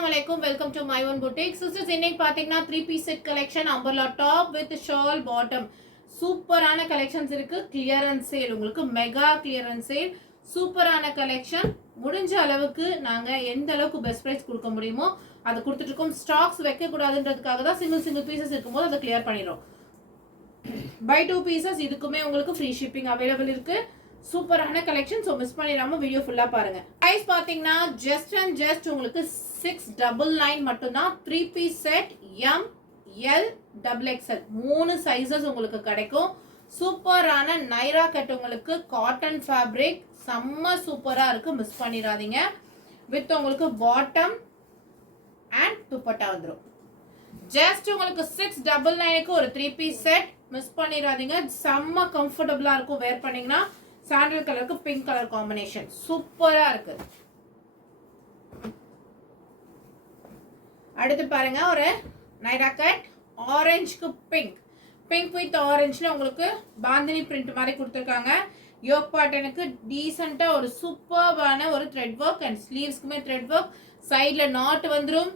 Assalamualaikum. Welcome to my own boutique. Sisters, இன்னைக்கு பாத்தீங்கன்னா 3 piece set collection umbrella top with shawl bottom. சூப்பரான collections இருக்கு. Clearance sale, உங்களுக்கு mega clearance sale. சூப்பரான collection. முடிஞ்ச அளவுக்கு நாங்க எந்த அளவுக்கு பெஸ்ட் பிரைஸ் கொடுக்க முடியுமோ அதை கொடுத்துட்டு இருக்கோம். ஸ்டாக்ஸ் வைக்க கூடாதுன்றதுக்காக தான் சிங்கிள் பீசஸ் இருக்கும்போது அதை கிளியர் பண்ணிடுறோம். பை 2 பீசஸ் இதுக்குமே உங்களுக்கு ஃப்ரீ ஷிப்பிங் அவைலபிள் இருக்கு. சூப்பரான கலெக்ஷன். ஸோ மிஸ் பண்ணிடாம வீடியோ ஃபுல்லா பாருங்க. பிரைஸ் பாத்தீங்கன்னா ஜஸ்ட் உங்களுக்கு 699 மட்டும்தான். 3 piece set M L XXL 3 sizes உங்களுக்கு கிடைக்கும். சூப்பரான நைரா கட், உங்களுக்கு காட்டன் ஃபேப்ரிக் செம்ம சூப்பரா இருக்கு, மிஸ் பண்ணிடாதீங்க. வித் உங்களுக்கு பாட்டம் அண்ட் துப்பட்டா வந்துடும். ஜஸ்ட் உங்களுக்கு 699க்கு ஒரு 3 பீஸ் செட், மிஸ் பண்ணிடாதீங்க. செம்ம கம்ஃபர்டபுளா இருக்கும் வேர் பண்ணீங்கன்னா. சாண்டல் கலருக்கு பிங்க் கலர் காம்பினேஷன் சூப்பரா இருக்கு. அடுத்து பாருங்க, ஒரு நைரா கட் ஆரஞ்சுக்கு பிங்க் வித் ஆரஞ்சுல உங்களுக்கு பாந்தினி பிரிண்ட் மாதிரி கொடுத்துருக்காங்க. யோக் பாட்டனுக்கு டீசெண்டா ஒரு சூப்பர்பான ஒரு த்ரெட் ஒர்க் அண்ட் ஸ்லீவ்ஸ்க்குமே த்ரெட் ஒர்க். சைட்ல நாட் வந்துடும்.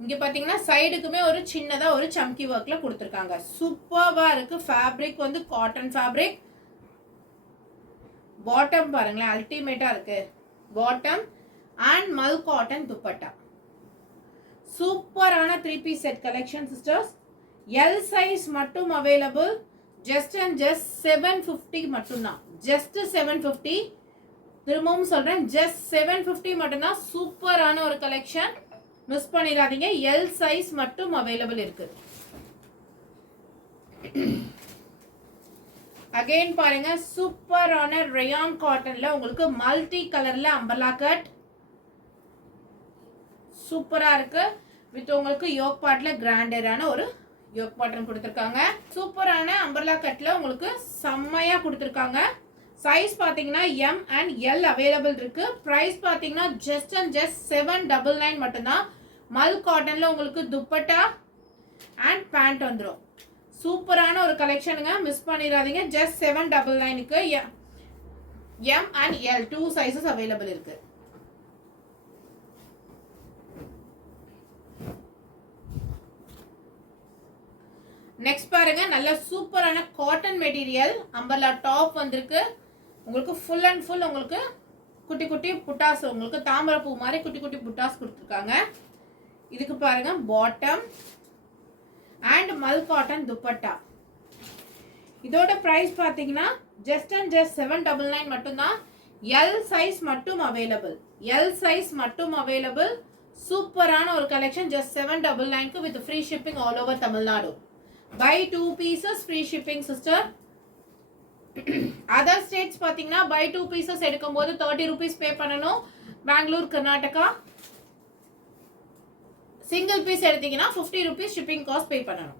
இங்க பாத்தீங்கன்னா சைடுக்குமே ஒரு சின்னதா ஒரு சம்கி ஒர்க்ல கொடுத்துருக்காங்க. சூப்பர்பா இருக்கு. ஃபேப்ரிக் வந்து காட்டன் ஃபேப்ரிக். பாட்டம் பாருங்களேன், அல்டிமேட்டா இருக்கு. Bottom and mul cotton dupatta. சூப்பரான 3 piece set collection sisters. L size மட்டும் அவைலபிள். ஜஸ்ட் 750 மட்டும்தான். ஜஸ்ட் 750. திரும்பவும் சொல்றேன், ஜஸ்ட் 750 மட்டும்தான். சூப்பரான ஒரு கலெக்ஷன், மிஸ் பண்ணிடாதீங்க. எல் சைஸ் மட்டும் அவைலபிள் இருக்கு. அகைன் பாருங்க, சூப்பரான ரயான் காட்டன்ல உங்களுக்கு மல்டி கலர்ல அம்பர்லா கட் சூப்பரா இருக்கு. வித் உங்களுக்கு யோக் பார்ட்ல கிராண்டரான ஒரு யோக் பாட்டன் கொடுத்துருக்காங்க. சூப்பரான அம்பர்லா கட்ல உங்களுக்கு செம்மையா கொடுத்துருக்காங்க. சைஸ் பாத்தீங்கன்னா எம் அண்ட் எல் அவைலபிள் இருக்கு. பிரைஸ் பாத்தீங்கன்னா ஜஸ்ட் 799 மட்டும்தான். மல் காட்டன்ல உங்களுக்கு துப்பட்டா அண்ட் பேண்ட் வந்துடும். சூப்பரான ஒரு கலெக்ஷனுங்க, மிஸ் பண்ணிடாதீங்க. ஜஸ்ட் 799க்கு M and L 2 sizes available இருக்கு. நெக்ஸ்ட் பாருங்க, நல்ல சூப்பரான காட்டன் மெட்டீரியல் அம்பர்லா டாப் வந்திருக்கு. உங்களுக்கு ஃபுல் அண்ட் ஃபுல் உங்களுக்கு குட்டி குட்டி புட்டாஸ், உங்களுக்கு தாமரைப்பூ மாதிரி குட்டி குட்டி புட்டாஸ் கொடுத்துருக்காங்க. இதுக்கு பாருங்க bottom and mul cotton dupatta. இதோட பிரைஸ் பாத்தீங்கன்னா ஜஸ்ட் 799 மட்டும்தான். எல் சைஸ் மட்டும் அவைலபிள். எல் சைஸ் மட்டும் அவைலபிள். சூப்பரான ஒரு collection. Just 799க்கு with free shipping all over Tamil Nadu. By 2 pieces free shipping sister. Other states பாத்தீங்கன்னா பை 2 பீசஸ் எடுக்கும்போது 30 rupees பே பண்ணணும். பெங்களூர், கர்நாடகா. சிங்கிள் பீஸ் எடுத்தீங்கன்னா 50 rupees ஷிப்பிங் காஸ்ட் பே பண்ணணும்.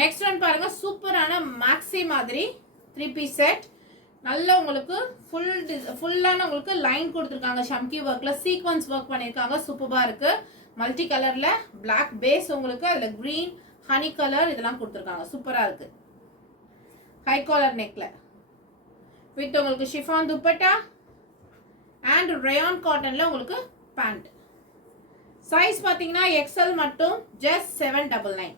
நெக்ஸ்ட் ஒன் பாருங்க, சூப்பரான மேக்ஸி மாதிரி 3 பீஸ் செட். நல்ல உங்களுக்கு ஃபுல்லான உங்களுக்கு லைன் கொடுத்துருக்காங்க. ஷம்கி ஒர்க்ல சீக்வன்ஸ் ஒர்க் பண்ணிருக்காங்க. சூப்பரா இருக்கு. மல்டி கலர்ல பிளாக் பேஸ், உங்களுக்கு அதுல கிரீன் ஹனி கலர் இதெல்லாம் கொடுத்துருக்காங்க. சூப்பரா இருக்கு. ஹை காலர் நெக்ல வித் உங்களுக்கு ஷிஃபான் துப்பட்டா அண்ட் ரயான் காட்டன்ல உங்களுக்கு பேண்ட். சைஸ் பாத்தீங்கன்னா எக்ஸ்எல் மட்டும். ஜஸ்ட் 799.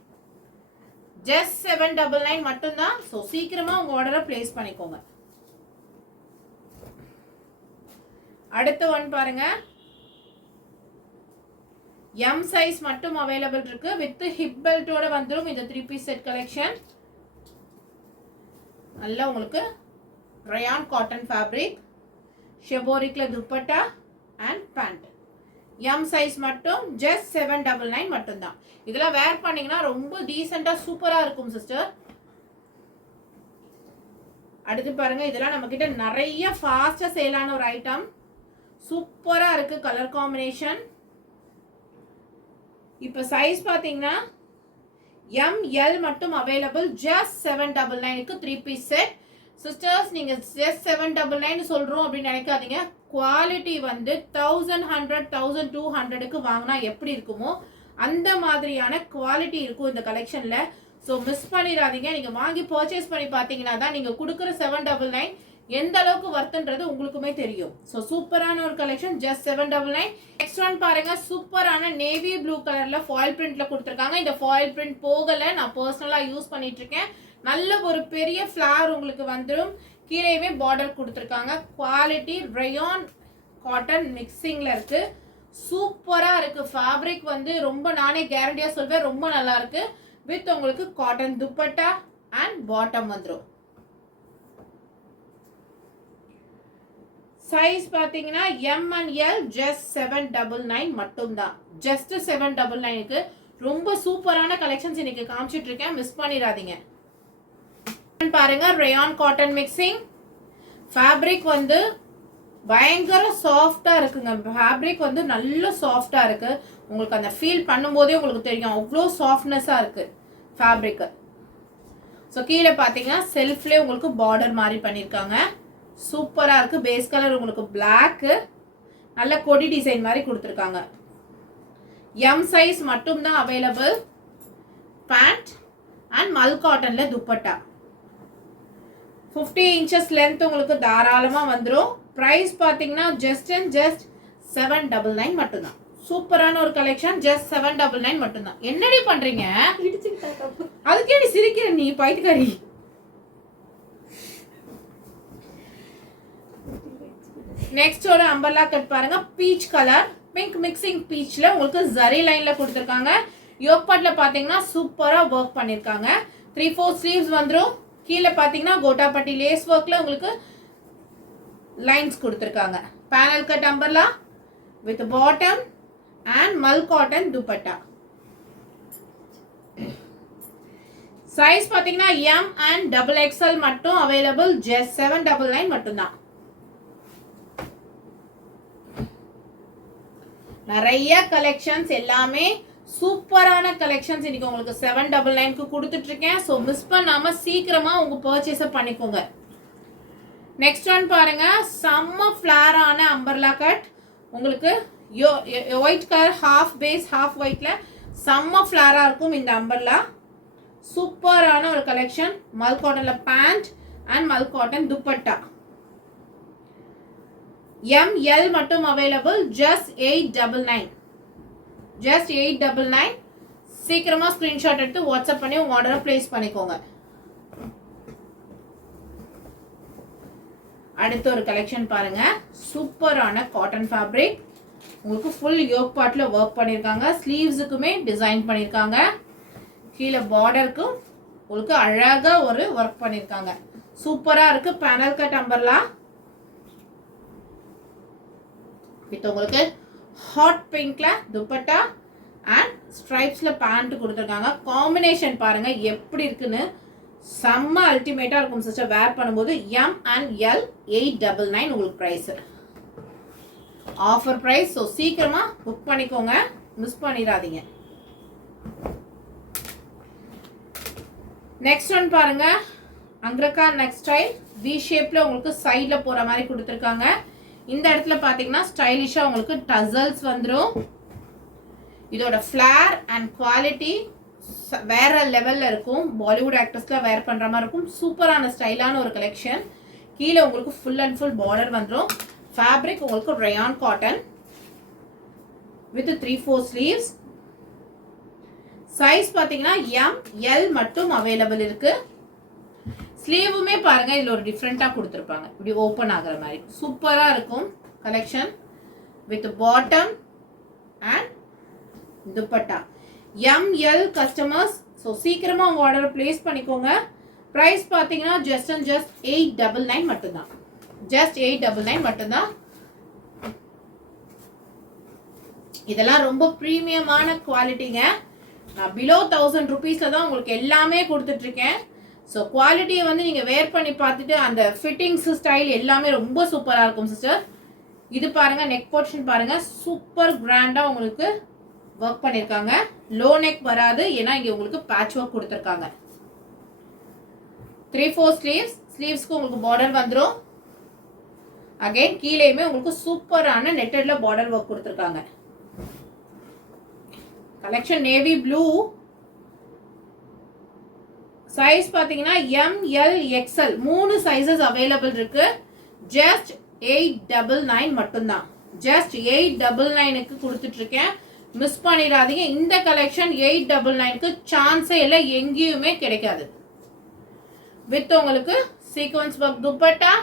ஜஸ்ட் 799 மட்டும்தான். ஸோ சீக்கிரமா உங்க ஆர்டரை பிளேஸ் பண்ணிக்கோங்க. அடுத்த ஒன் பாருங்க, எம் சைஸ் மட்டும் அவைலபிள் இருக்கு. வித் ஹிப் பெல்ட்டோட வந்துடும் இந்த 3 பீஸ் செட் கலெக்ஷன். நல்ல உங்களுக்கு ரயான் காட்டன் ஃபேப்ரிக், ஷெபோரிக்ல dupatta and pant. M size மட்டும். ஜஸ்ட் 799 மட்டும்தான். இதெல்லாம் வேர் பண்ணீங்கன்னா ரொம்ப டீசெண்டா சூப்பரா இருக்கும் சிஸ்டர். அடுத்து பாருங்க, இதெல்லாம் நம்ம கிட்ட நிறைய ஃபாஸ்டா சேலான ஒரு ஐட்டம். சூப்பரா இருக்கு கலர் காம்பினேஷன். இப்ப சைஸ் பாத்தீங்கன்னா எம் எல் மட்டும் அவைலபிள். ஜஸ்ட் 799க்கு 3 பீஸ் செட். சிஸ்டர்ஸ், நீங்க ஜஸ்ட் 799 சொல்றோம் அப்படின்னு நினைக்காதீங்க. குவாலிட்டி வந்து 1100-1200க்கு வாங்கினா எப்படி இருக்குமோ அந்த மாதிரியான குவாலிட்டி இருக்கும் இந்த கலெக்ஷன்ல. ஸோ மிஸ் பண்ணிடாதீங்க. நீங்க வாங்கி பர்ச்சேஸ் பண்ணி பார்த்தீங்கன்னா தான் நீங்க கொடுக்குற 799 எந்த அளவுக்கு வர்த்துன்றது உங்களுக்குமே தெரியும். ஸோ சூப்பரான ஒரு கலெக்ஷன், ஜஸ்ட் 799. நெக்ஸ்ட் ஒன் பாருங்க, சூப்பரான நேவி ப்ளூ கலர்ல ஃபாயில் பிரிண்ட்ல கொடுத்துருக்காங்க. இந்த ஃபாயில் பிரிண்ட் போகல, நான் பர்சனலா யூஸ் பண்ணிட்டு இருக்கேன். நல்ல ஒரு பெரிய ஃபிளார் உங்களுக்கு வந்துடும். கீழேயுமே பார்டர் கொடுத்துருக்காங்க. குவாலிட்டி ரயான் காட்டன் மிக்சிங்ல இருக்கு. சூப்பரா இருக்கு. ஃபேப்ரிக் வந்து ரொம்ப, நானே கேரண்டியா சொல்வேன், ரொம்ப நல்லா இருக்கு. வித் உங்களுக்கு காட்டன் துப்பட்டா அண்ட் பாட்டம் வந்துடும். சைஸ் பாத்தீங்கன்னா எம் அண்ட் எல் ஜஸ்ட் 799 மட்டும்தான். ஜஸ்ட் 799க்கு ரொம்ப சூப்பரான கலெக்ஷன்ஸ் இன்னைக்கு காமிச்சிட்டு இருக்கேன், மிஸ் பண்ணிடாதீங்க. பாருங்க, ரயான் காட்டன் மிக்சிங். ஃபேப்ரிக் வந்து பயங்கர சாஃப்டா இருக்குங்க. ஃபேப்ரிக் வந்து நல்ல சாஃப்டா இருக்கு. உங்களுக்கு அந்த ஃபீல் பண்ணும்போதே உங்களுக்கு தெரியும், அவ்வளோ சாஃப்ட்னஸா இருக்கு ஃபேப்ரிக். ஸோ கீழே பார்த்தீங்கன்னா செல்ஃப்லேயே உங்களுக்கு பார்டர் மாதிரி பண்ணியிருக்காங்க. சூப்பராக இருக்கு. பேஸ் கலர் உங்களுக்கு பிளாக்கு, நல்ல கொடி டிசைன் மாதிரி கொடுத்துருக்காங்க. எம் சைஸ் மட்டும்தான் available. Pant and Mal காட்டன்ல dupatta. 50 inches length உங்களுக்கு தாராளமாக வந்துடும். ப்ரைஸ் பார்த்தீங்கன்னா ஜஸ்ட் 799 மட்டும்தான். சூப்பரான ஒரு கலெக்ஷன், ஜஸ்ட் 799 மட்டும்தான். என்னடி பண்றீங்க? அதுக்கே நீ சிரிக்கிற, நீ பைத்தியக்காரி. நெக்ஸ்ட் ஒரு அம்பர்லா கட் பாருங்க, பீச் கலர் பிங்க் மிக்சிங் பீச்ல உங்களுக்கு ஜரி லைன்ல கொடுத்துருக்காங்க. யோக் பார்ட்ல பாத்தீங்கன்னா சூப்பரா ஒர்க் பண்ணிருக்காங்க. 3/4 ஸ்லீவ்ஸ் வந்துடும். கீழே பாத்தீங்கன்னா கோட்டாப்பட்டி லேஸ் ஒர்க்ல உங்களுக்கு லைன்ஸ் கொடுத்துருக்காங்க. Panel cut umbrella with bottom and mul cotton dupatta. Size பாத்தீங்கன்னா எம் அண்ட் டபுள் எக்ஸ்எல் மட்டும் அவைலபிள். ஜஸ்ட் 799 மட்டும்தான். நிறைய கலெக்ஷன்ஸ், எல்லாமே சூப்பரான கலெக்ஷன்ஸ் இன்னைக்கு உங்களுக்கு 799க்கு கொடுத்துட்டு இருக்கேன். ஸோ மிஸ் பண்ணாம சீக்கிரமா உங்க பர்ச்சேஸை பண்ணிக்கோங்க. நெக்ஸ்ட் ஒன் பாருங்க, செம்ம ஃபிளாரான அம்பர்லா கட். உங்களுக்கு white colour half base half ஒயிட்ல செம்ம ஃபிளாரா இருக்கும் இந்த அம்பர்லா. சூப்பரான ஒரு கலெக்ஷன். மல் காட்டன்ல pant and mul cotton dupatta. M L மட்டும் அவைலபிள். ஜஸ்ட் 899. ஜஸ்ட் 899. சீக்கிரமா ஸ்கிரீன்ஷாட் எடுத்து வாட்ஸ்அப் பண்ணி உங்க ஆர்டரை பிளேஸ் பண்ணிக்கோங்க. அடுத்த ஒரு கலெக்ஷன் பாருங்க, சூப்பரான காட்டன் ஃபேப்ரிக். உங்களுக்கு ஃபுல் யோக் பார்ட்ல ஒர்க் பண்ணிருக்காங்க. ஸ்லீவ்ஸுக்குமே டிசைன் பண்ணிருக்காங்க. கீழே பார்டருக்கும் உங்களுக்கு அழகா ஒரு ஒர்க் பண்ணிருக்காங்க. சூப்பரா இருக்கு. பேனல் கட் அம்பர்லா வித் உங்களுக்கு ஹாட் பிங்க்ல துப்பட்டா அண்ட் ஸ்ட்ரைப்ஸ்ல பேண்ட் கொடுத்துருக்காங்க. காம்பினேஷன் பாருங்க எப்படி இருக்குன்னு, செம்ம அல்டிமேட்டா இருக்கும் சிஸ்டர். வேர் பண்ணும்போது எம் அண்ட் எல் 899 உங்களுக்கு பிரைஸ், ஆஃபர் பிரைஸ். ஸோ சீக்கிரமா புக் பண்ணிக்கோங்க, மிஸ் பண்ணிடாதீங்க. நெக்ஸ்ட் ஒன் பாருங்க, அங்க்ரகா நெக் ஸ்டைல். வி ஷேப்ல உங்களுக்கு சைட்ல போற மாதிரி கொடுத்துருக்காங்க. இந்த இடத்துல பாத்தீங்கன்னா ஸ்டைலிஷா உங்களுக்கு டசல்ஸ் வந்துடும். இதோட ஃபிளார் அண்ட் குவாலிட்டி வேற லெவல்ல இருக்கும். பாலிவுட் ஆக்டர்ஸ்ல வேர் பண்ற மாதிரி இருக்கும். சூப்பரான ஸ்டைலான ஒரு கலெக்ஷன். கீழே உங்களுக்கு ஃபுல் அண்ட் ஃபுல் பார்டர் வந்துடும். ஃபேப்ரிக் உங்களுக்கு rayon cotton with 3/4 sleeves. Size பாத்தீங்கன்னா எம் எல் மட்டும் அவைலபிள் இருக்கு. ஸ்லீவுமே பாருங்க, இதுல ஒரு டிஃப்ரெண்டா கொடுத்துருப்பாங்க, இப்படி ஓப்பன் ஆகுற மாதிரி. சூப்பரா இருக்கும் collection with bottom and dupatta. M L customers, so சீக்கிரமா உங்க ஆர்டர் பிளேஸ் பண்ணிக்கோங்க. பிரைஸ் பாத்தீங்கன்னா ஜஸ்ட் 899 மட்டும்தான். ஜஸ்ட் 899 மட்டும்தான். இதெல்லாம் ரொம்ப ப்ரீமியமான குவாலிட்டிங்க. நான் பிலோ 1000 ருபீஸ்ல தான் உங்களுக்கு எல்லாமே கொடுத்துட்டு இருக்கேன். ஸோ குவாலிட்டியை வந்து நீங்கள் வேர் பண்ணி பார்த்துட்டு அந்த ஃபிட்டிங்ஸ் ஸ்டைல் எல்லாமே ரொம்ப சூப்பராக இருக்கும் சிஸ்டர். இது பாருங்க, நெக் போர்ஷன் பாருங்க, சூப்பர் கிராண்டாக உங்களுக்கு ஒர்க் பண்ணியிருக்காங்க. லோ நெக் வராது, ஏன்னா இங்கே உங்களுக்கு பேட்ச் ஒர்க் கொடுத்துருக்காங்க. 3/4 ஸ்லீவ்ஸ். ஸ்லீவ்ஸ்க்கு உங்களுக்கு பார்டர் வந்துடும். அகைன் கீழேயுமே உங்களுக்கு சூப்பரான நெட்டட்ல பார்டர் ஒர்க் கொடுத்துருக்காங்க. கலெக்ஷன் நேவி ப்ளூ சைஸ் பார்த்தீங்கன்னா ML XL 3 சைஸஸ் அவைலபிள் இருக்கு. ஜஸ்ட் 899 மட்டும்தான். ஜஸ்ட் 899க்கு கொடுத்துட்டு இருக்கேன். மிஸ் பண்ணிடாதீங்க. இந்த கலெக்ஷன் 899க்கு சான்ஸே இல்லை, எங்கேயுமே கிடைக்காது. வித் உங்களுக்கு sequence work dupatta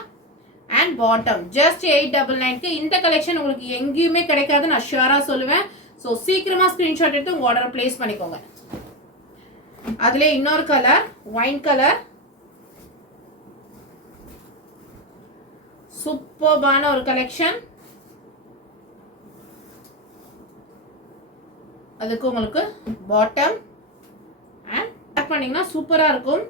and bottom. Just 899க்கு இந்த கலெக்ஷன் உங்களுக்கு எங்கேயுமே கிடைக்காது, நான் ஷியராக சொல்லுவேன். ஸோ சீக்கிரமா ஸ்கிரீன்ஷாட் எடுத்து உங்க ஆர்டர் பிளேஸ் பண்ணிக்கோங்க. அதுல இன்னொரு கலர் ஒயின் கலர், சூப்பர்பான ஒரு கலெக்ஷன். அதுக்கு உங்களுக்கு பாட்டம் அண்ட் பேக் பண்ணீங்கன்னா சூப்பரா இருக்கும்.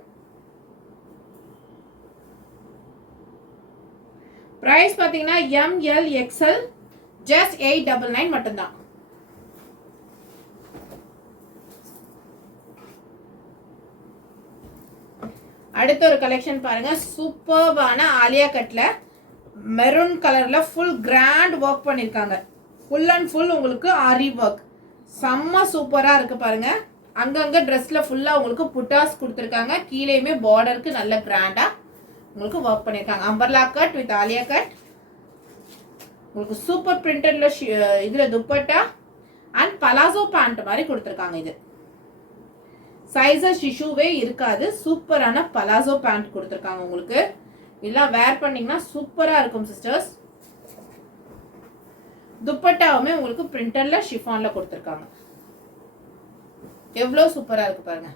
பிரைஸ் பாத்தீங்கன்னா ML XL ஜஸ்ட் 899 மட்டும்தான். அடுத்த ஒரு கலெக்ஷன் பாருங்க. சூப்பர்பான ஆலியா கட்ல மெரூன் கலர்ல ஃபுல் கிராண்ட் ஒர்க் பண்ணிருக்காங்க. ஃபுல் அண்ட் ஃபுல் உங்களுக்கு ஆரி ஒர்க், செம்ம சூப்பரா இருக்கு பாருங்க. அங்கங்க ட்ரெஸ்ல ஃபுல்லா உங்களுக்கு புட்டாஸ் கொடுத்துருக்காங்க. கீழேயுமே பார்டருக்கு நல்ல கிராண்டா உங்களுக்கு ஒர்க் பண்ணிருக்காங்க. Umbrella cut with Alia cut. உங்களுக்கு சூப்பர் பிரிண்டட்ல இதுல துப்பட்டா அண்ட் பலாசோ பேண்ட் மாதிரி கொடுத்துருக்காங்க. இது சைஸஸ் இஷ்யூவே இருக்காது. சூப்பரான பலாசோ பேண்ட் கொடுத்துருக்காங்க உங்களுக்கு. இதெல்லாம் வேர் பண்ணீங்கன்னா சூப்பரா இருக்கும் சிஸ்டர்ஸ். துப்பட்டாவுமே உங்களுக்கு பிரிண்டர்ல ஷிஃபான்ல கொடுத்துருக்காங்க. எவ்வளவு சூப்பரா இருக்கு பாருங்க,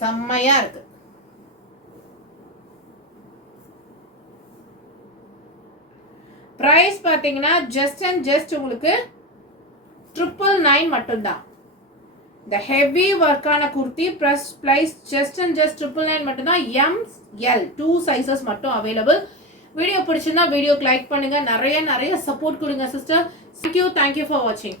செம்மையா இருக்கு. பிரைஸ் பாத்தீங்கன்னா ஜஸ்ட் அண்ட் ஜஸ்ட் உங்களுக்கு 999 மட்டும்தான். இந்த ஹெவி ஒர்க்கான kurti price just and just 999 மட்டும்தான். ML 2 சைஸஸ் மட்டும் அவைலபிள். வீடியோ பிடிச்சிருந்தா வீடியோக்கு லைக் பண்ணுங்க, நிறைய சப்போர்ட் கொடுங்க சிஸ்டர். தேங்க்யூ ஃபார் வாட்சிங்.